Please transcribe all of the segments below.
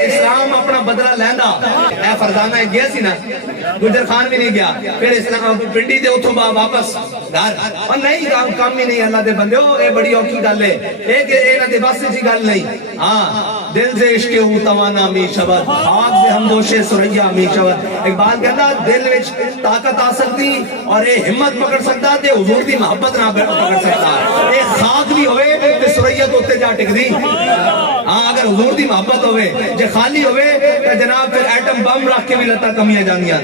اسلام اپنا بدلہ لینا اے فرزانہ گیا سی نا گجر خان بھی نہیں گیا پھر اسلام پنڈی دے اتھو واپس گھر اور نہیں کام ہی نہیں اللہ دے بندے ہو اے بڑی اوکھی گل ہے ایک اینا دے بس جی گل نہیں ہاں دل سے عشق ہو توانا می شبت آگ سے ہم دوشے سریا می شبت اقبال کہتا دل وچ طاقت آ سکتی اور اے ہمت پکڑ سکتا تے حضور دی محبت نہ پکڑ سکتا اے خاک بھی ہوئے تے سریا تو اتنے جا ٹک دی ہاں اگر حضور دی محبت ہوئے جے خالی ہوئے تو جناب پھر ایٹم بم رکھ کے بھی لتا کمیاں جانیاں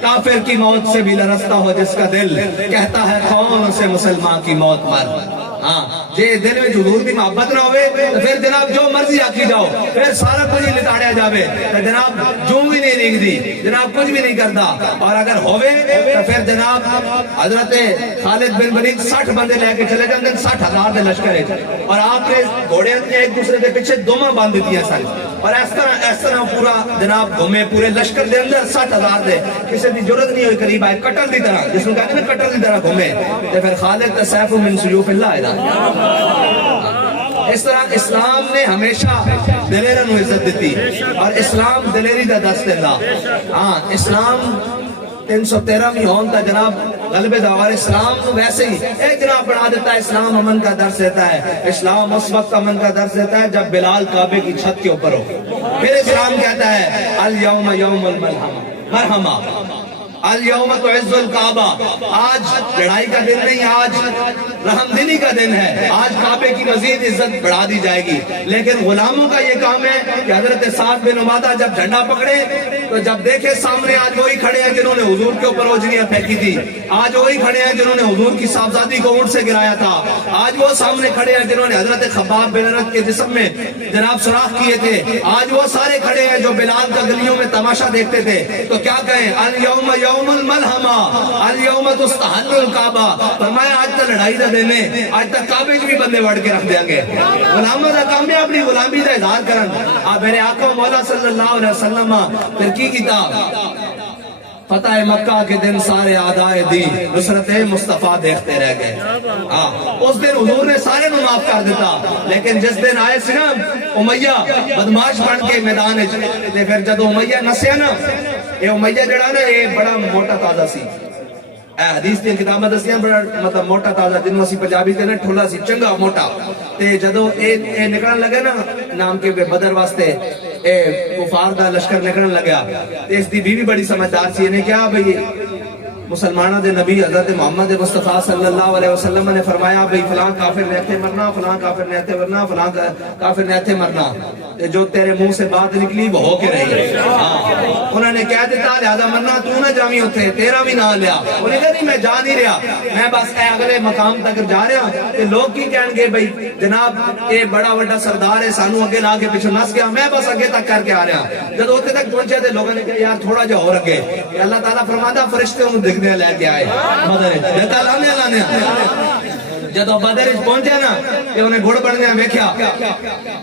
کافر کی موت سے بھی لرزتا ہو جس کا دل کہتا ہے کون سے مسلمان کی موت مر ہاں جے دل میں حضور دی محبت نہ ہوئے تو پھر جناب جو مرضی آکی جاؤ پھر سارا کچھ ہی لتاڑیا جاوے تو جناب جو بھی نہیں رنگ دی جناب کچھ بھی نہیں کرتا اور اگر ہوئے تو پھر جناب حضرت خالد بن ولید 60 بندے لے کے چلے جاندے 60,000 دے لشکر ہے اور آپ نے گھوڑے ایک دوسرے کے پیچھے دوما باندھ دیا سارے اور اس طرح پورا جناب گھومے پورے لشکر دے اندر 60,000 دے کسی دی ضرورت نہیں ہوئی قریب آئے کٹر دی طرح جس کو کہتے ہیں کٹر دی طرح گھومے تو پھر خالد سیف من سیوف اللہ ہے اس طرح اسلام نے ہمیشہ دلیرن عزت دیتی اور اسلام دلیری دا دست اللہ ہاں اسلام 313 ہون تا جناب غلبے دا اور اسلام ویسے ہی ایک جناب بنا دیتا ہے اسلام امن کا درس دیتا ہے اسلام اس وقت امن کا درس دیتا ہے جب بلال کعبے کی چھت کے اوپر ہو پھر اسلام کہتا ہے الیوم یوم المرحمہ الیوم تعز الکعبہ آج لڑائی کا دن نہیں آج رحم دلی کا دن ہے آج کعبے کی مزید عزت بڑھا دی جائے گی لیکن غلاموں کا یہ کام ہے کہ حضرت سعد بن عبادہ جب جھنڈا پکڑے تو جب دیکھے سامنے آج وہی کھڑے ہیں جنہوں نے حضور کے اوپر اوجھلیاں پھینکی تھی آج وہی کھڑے ہیں جنہوں نے حضور کی صاحبزادی کو اونٹ سے گرایا تھا آج وہ سامنے کھڑے ہیں جنہوں نے حضرت خباب بن ارت کے جسم میں جناب سوراخ کیے تھے آج وہ سارے کھڑے ہیں جو بلال کا گلیوں میں تماشا دیکھتے تھے تو کیا کہیں الیوم یوم الملحمہ الیوم تستحل الکعبہ فرمایا آج تک لڑائی دا دینے آج تک کعبے بھی بندے وڑ کے رکھ دیں گے غلامہ دا کام ہے اپنی غلامی دا اظہار کرن آپ میرے آقا مولا صلی اللہ علیہ وسلم پھر کی کتاب فتح مکہ کے دن سارے آدائے دی نصرت مصطفیٰ دیکھتے رہ گئے اس دن حضور نے سارے نو معاف کر دیتا لیکن جس دن آئے سی نا امیہ بدماش بن کے میدان پھر جب امیہ نسیا نا یہ امیہ جڑا نا یہ بڑا موٹا تازہ سی حدیث دی کتابیں دسیاں بڑا مطلب موٹا تازہ جنوں اسی پنجابی کہنے ٹھولا سی چنگا موٹا تے جدوں اے نکلن لگے نا نام کے بدر واسطے اے کفار دا لشکر نکلن لگا تے اس دی بیوی بڑی سمجھدار سی نے کہا بھئی مسلمانہ دے نبی حضرت محمد مصطفیٰ صلی اللہ علیہ وسلم نے فرمایا بھئی فلاں کافر نے ایتھے مرنا فلاں کافر نے ایتھے مرنا فلاں کافر نے ایتھے مرنا جو تیرے منہ سے بات نکلی وہ ہو کے رہی انہوں نے کہہ دیتا لہذا مرنا تو نہ جامی ہوتے تیرا بھی نہ لیا انہوں نے کہا نہیں میں جا نہیں رہا میں بس اے اگلے مقام تک جا رہا کہ لوگ کی کہیں گے بھئی جناب اے بڑا بڑا سردار ہے سانو اگے لا کے پیچھے نس گیا میں بس اگے تک کر کے آ رہا جب ہوتے تک پہنچے تھے لوگوں نے کہا یار تھوڑا جا اور اگے کہ اللہ تعالیٰ فرماتا فرشتے انہوں دکھنے لے کے آئے مدر جتا لانے جدو بدر پہنچے نا کہ انہیں گھڑ بڑھنے ویکھیا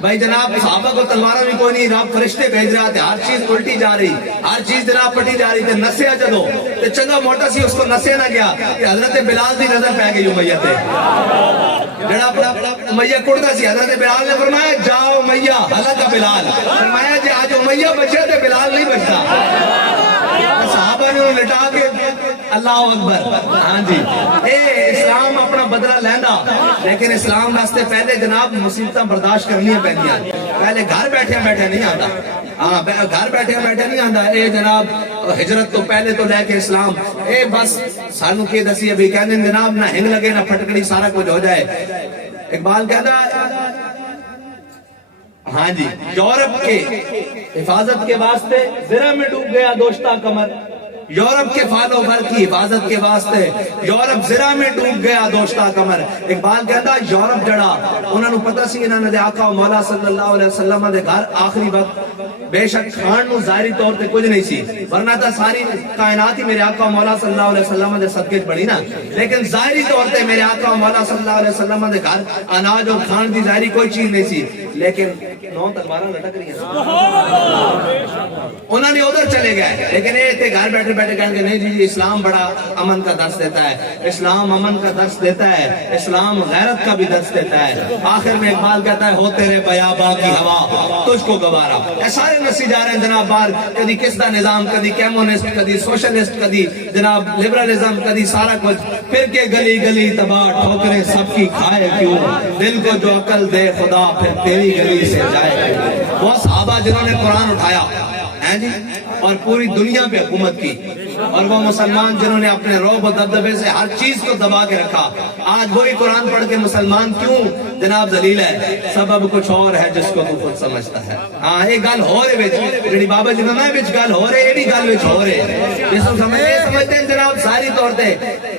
بھائی جناب صحابہ کو تلوارہ بھی کوئی نہیں رب فرشتے بھیج رہا تھے ہر چیز الٹی جا رہی ہر چیز جناب پٹی جا رہی تھے نسیا جدو تے چنگا موٹا سی اس کو نسیا نہ گیا کہ حضرت بلال دی نظر پہ گئی امیہ تے جڑا امیہ کڑتا سی حضرت بلال نے فرمایا جاؤ امیہ ہلاکا بلال فرمایا جی آج امیہ بچے تے بلال نہیں بچتا صحابہ نے انہوں لٹا کے اللہ اکبر ہاں جی اے اسلام اپنا بدلہ لینا لیکن اسلام راستے پہلے جناب مصیبتیں برداشت کرنی پہنیاں پہلے گھر بیٹھے نہیں آتا گھر بیٹھے نہیں آتا اے جناب ہجرت تو پہلے تو لے کے اسلام اے بس سانو کے دسی ابھی کہنے جناب نہ ہنگ لگے نہ پھٹکڑی سارا کچھ ہو جائے اقبال کہتا ہے ہاں جی یورپ کے حفاظت کے واسطے زرہ میں ڈوب گیا دوشتہ کمر یورپ کے فالو بھر کی حفاظت کے واسطے یورپ زرہ میں ڈوب گیا دوشتہ کمر اقبال کہتا یورپ جڑا انہوں نے پتہ سی انہوں نے آقا مولا صلی اللہ علیہ وسلم دے گھر آخری وقت بے شک کھان نو ظاہری طور تے کچھ نہیں سی ورنہ تا ساری کائنات ہی میرے آقا مولا صلی اللہ علیہ وسلم دے صدقے بڑی نا لیکن ظاہری طور تے میرے آقا مولا صلی اللہ علیہ وسلم دے گھر اناج اور کھان دی ظاہری کوئی چیز نہیں سی لیکن 9 تلواریں لٹک رہی ہیں. انہوں نے ادھر چلے گئے لیکن یہ تھے گھر بیٹھے بیٹھے کہیں گے نہیں جی اسلام بڑا امن کا درس دیتا ہے, اسلام امن کا درس دیتا ہے, اسلام غیرت کا بھی درس دیتا ہے. آخر میں اقبال کہتا ہے ہو تیرے بیاباں کی ہوا تجھ کو گوارا. اے سارے نسی جا رہے ہیں جناب باہر, کدی کس کا نظام, کدی کیمونسٹ, کدی سوشلسٹ, کدی جناب لبرلزم, کدی سارا کچھ. پھر کے گلی گلی تباہ ٹھوکریں سب کی کھائے کیوں, دل کو جو عقل دے خدا پھر تیری گلی سے جائے. وہ صحابہ جنہوں نے قرآن اٹھایا ہیں جی اور پوری دنیا پہ حکومت کی, اور وہ مسلمان جنہوں نے اپنے رعب و دبدبے سے ہر چیز کو دبا کے رکھا. آج وہی قرآن پڑھ کے مسلمان کیوں جناب ذلیل ہے؟ سبب کچھ اور ہے جس کو تو خود سمجھتا ہے. ہاں یہ گل ہو رہے وچ جڑی بابا جی نے وچ گل ہو رہے, یہ بھی گل وچ ہو رہے جس کو سمجھتے ہیں جناب ساری طور تے.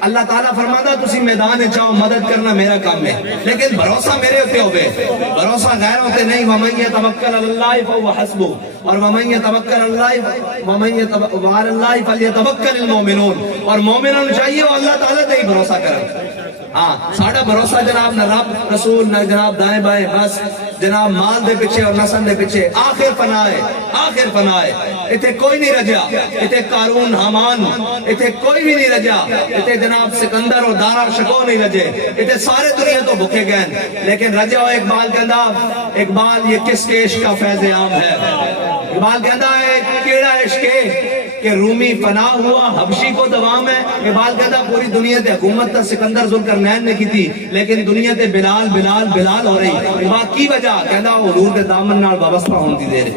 اللہ تعالیٰ فرماتا تسی میدان چاہو مدد کرنا میرا کام ہے, لیکن بھروسہ میرے ہوتے ہوئے, بھروسہ غیر ہوتے نہیں. وَمَن يَتَوَكَّلْ عَلَى اللَّهِ فَهُوَ حَسْبُهُ, اور وَمَن يَتَوَكَّلْ عَلَى اللَّهِ وَعَلَى اللَّهِ فَلْيَتَوَكَّلِ الْمُؤْمِنُونَ. اور مومنوں چاہیے وہ اللہ تعالیٰ تے ہی بھروسہ کریں. ہاں ساڑھا بھروسہ جناب نہ رب رسول نہ جناب دائیں بائیں, بس جناب مال دے پیچھے اور نسل دے پیچھے. آخر فنا ہے, آخر فنا ہے. اتھے کوئی نہیں رجا, اتھے قارون حامان اتھے کوئی بھی نہیں رجا, اتھے جناب سکندر اور دارا شکو نہیں رجے, اتھے سارے دنیا تو بھکے گئے لیکن رجا ہو. اقبال کہندا, اقبال یہ کس کے عشق کا فیض عام ہے. اقبال کہندا ہے کیڑا عشق ہے کہ رومی فنا ہوا حبشی کو دوام ہے. اقبال کہتا پوری دنیا تے حکومت تا سکندر ذوالقرنین نے کی تھی لیکن دنیا تے بلال بلال بلال ہو رہی. اقبال کی وجہ کہتا حضور دے دامن نال وابستہ ہون دی دیر,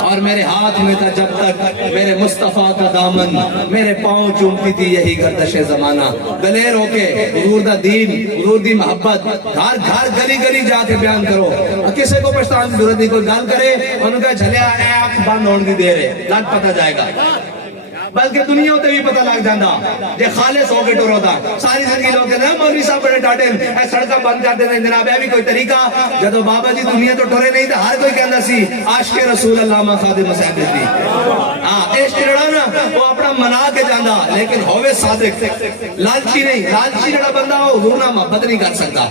اور میرے ہاتھ میں تھا جب تک میرے مصطفیٰ کا دامن, میرے پاؤں چومتی تھی یہی گردش زمانہ. دلیر ہو کے حضور دا دین, حضور دی محبت گھر گھر گلی گلی جا کے بیان کرو. کسے کو پچھتان کی ضرورت نہیں, کوئی گل کرے ان کا جھلیا ایک بند ہون دی دیر ہے, لگ پتہ جائے گا. بلکہ دنیا تے بھی پتہ لگ جانا جے خالص ہو کے ٹورو دا. ساری زندگی لوگ کہتے ہیں مولوی صاحب بڑے ڈاٹے اے سڑکاں بند کر دیتے ہیں. جناب یہ بھی کوئی طریقہ؟ جدو بابا جی دنیا تو ٹورے نہیں تھا ہر کوئی کہندا سی عاشق رسول اللہ ما خادم مسجد دی. ہاں عشق جڑا نا وہ اپنا منا کے جاندا لیکن ہوے صادق, لالچی نہیں. لالچی جڑا بندہ وہ حضور نال محبت نہیں کر سکتا.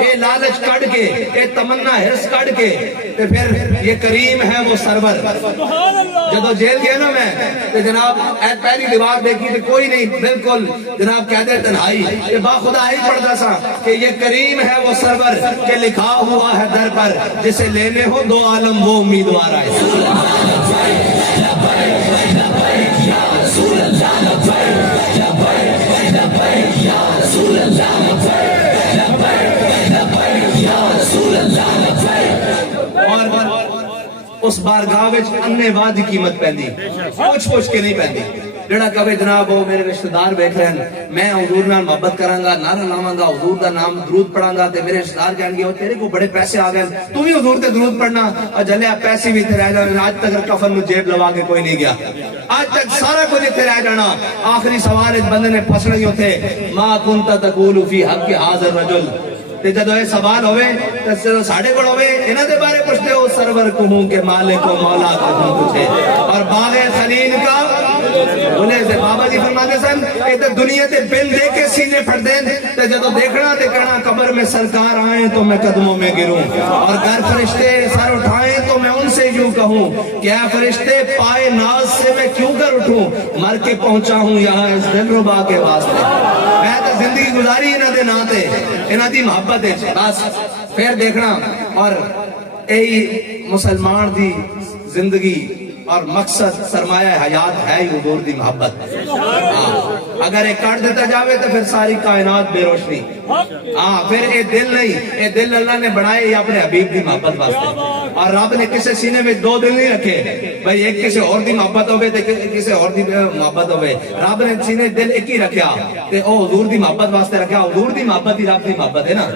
اے لالچ کڈ کے, اے تمنا ہرس کڈ کے تے پھر یہ کریم ہے وہ سرور. جدو جیل گیا نا میں تے جناب پہلی دیوار دیکھی تو کوئی نہیں, بالکل جناب قید تنہائی. یہ با خدا ہی پڑھتا سا کہ یہ کریم ہے وہ سرور کہ لکھا ہوا ہے در پر جسے لینے ہو دو عالم وہ امیدوار آئے. اس بارگاہ وچ انے واہ دی قیمت پیندی, پوچھ پوچھ کے نہیں پیندی. جڑا کہے جناب وہ میرے رشتہ دار بیٹھ رہے ہیں, میں حضور نال محبت کراں گا, نعرہ لاواں گا, حضور دا نام درود پڑھاں گا, تے میرے رشتہ دار کہن گے تیرے کو بڑے پیسے آ گئے تو بھی حضور تے درود پڑھنا, اور جلیا پیسے بھی تے رہ جانے. آج تک کفن میں جیب لوا کے کوئی نہیں گیا, آج تک سارا کچھ تے رہ جانا. آخری سوال اس بندے نے پھسڑی ہوتے ما کنت تقول فی حق حاضر رجل. تے جدو یہ سوال ہوئے تے ساڑھے کڑ ہوئے انہاں دے بارے پوچھتے ہو سرور کہوں کہ مالک و مولا کہوں تجھے, اور باغ خلیل کا بولے سے بابا جی فرماتے سن کہ دنیا تے بل دے کے سینے پھٹ دیں تے جدو دیکھنا تے کہنا قبر میں سرکار آئیں تو میں قدموں میں گروں, اور گر فرشتے سر اٹھائیں تو میں ان سے یوں کہوں کہ اے فرشتے پائے ناز سے میں کیوں کر اٹھوں, مر کے پہنچا ہوں یہاں اس دل ربا کے واسطے. میں تو زندگی گزاری انہاں دے ناں تے, انہاں دی محبت ہے بس. پھر دیکھنا اور یہی مسلمان دی زندگی اور مقصد سرمایہ حیات ہے ہی حضور دی محبت. اگر ایک کاٹ دیتا جاوے تو پھر ساری کائنات بے روشنی. پھر اے دل نہیں, اے دل اللہ نے بنائے یہ اپنے حبیب دی محبت واسطے, اور رب نے کسے سینے میں دو دل نہیں رکھے بھئی ایک کسے اور دی محبت ہوئے تے کسے اور دی محبت ہوئے. رب نے سینے دل ایک ہی رکھیا تے او حضور دی محبت واسطے رکھیا. حضور دی محبت ہی رب دی محبت ہے نا,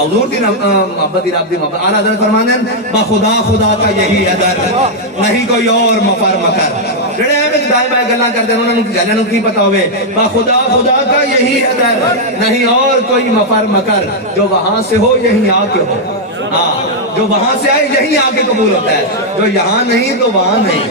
حضور دی محبت ہی رب دی محبت. اعلیٰ حضرت فرمانے ہیں بخدا خدا کا یہی ہے در, نہیں کوئی اور مفر مکر. جڑے ہیں دائیں بائیں گلاں کرتے ہیں انہوں نے جلے نو کی پتہ ہوئے بخدا خدا کا یہی ہے در, نہیں اور کوئی مفر مکر. جو وہاں سے ہو یہیں آ کے ہو, جو وہاں سے آئے یہیں آ کے قبول ہوتا ہے, جو یہاں نہیں تو وہاں نہیں.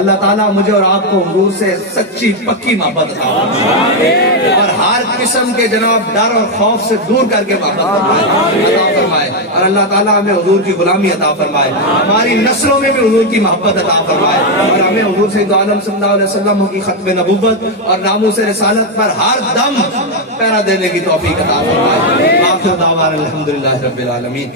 اللہ تعالیٰ مجھے اور آپ کو حضور سے سچی پکی محبت عطا فرمائے اور ہر قسم کے جناب ڈر اور خوف سے دور کر کے محبت عطا فرمائے اور اللہ تعالیٰ ہمیں حضور کی غلامی عطا فرمائے، ہماری نسلوں میں بھی حضور کی محبت عطا فرمائے اور ہمیں حضور سید عالم صلی اللہ علیہ وسلم کی ختم نبوت اور ناموس رسالت پر ہر دم پہرا دینے کی توفیق عطا فرمائے۔ آخر دعوانا الحمدللہ رب العالمین۔